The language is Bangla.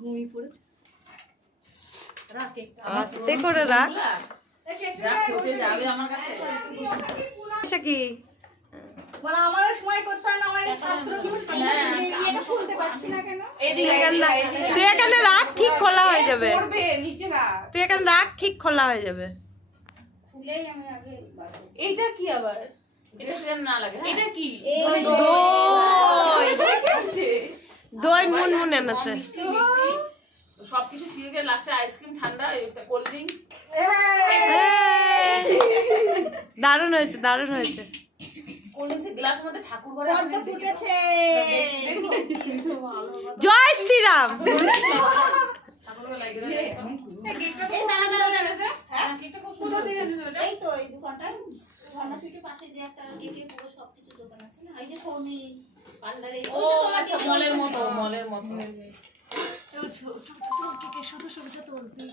ঘুমিয়ে পড়ে আস্তে করে রাখ। কি আমার সময় করতে হয় না, আমার ছাত্র এটা খুলতে পারছি না কেন? তুই এখানে রাখ, ঠিক খোলা হয়ে যাবে। তুই এখানে রাখ, ঠিক খোলা হয়ে যাবে। খুলেই আমি আগে এইটা কি আবার? এটা সেন না লাগে। এটা কি? দই মুনমুন এনেছে। মিষ্টি মিষ্টি সবকিছু শিখে গিয়ে লাস্টে আইসক্রিম, ঠান্ডা, কোল্ড ড্রিঙ্কস। দারুণ হয়েছে, দারুণ হয়েছে। কোল্ড ড্রিঙ্কস গ্লাসের মধ্যে ঠাকুর ঘরে পদ্ম ফুটেছে। জয় শ্রীরাম। ঠাকুর ঘরে লাগিয়ে রাখে। এই দাঁড়া দাঁড়া দাঁড়া। হ্যাঁ, কেকটা খুব সুন্দর। এই তো এই দোকানটায় ফার্মাসিটির পাশে যে একটা কেকের পুরো সবকিছু দোকান আছে না, এই যে সৌমি পার্লারে। ও আচ্ছা, মলের মতো, মলের মতো। ছোট ছোট কেকের শুধু শুধু তুলতি।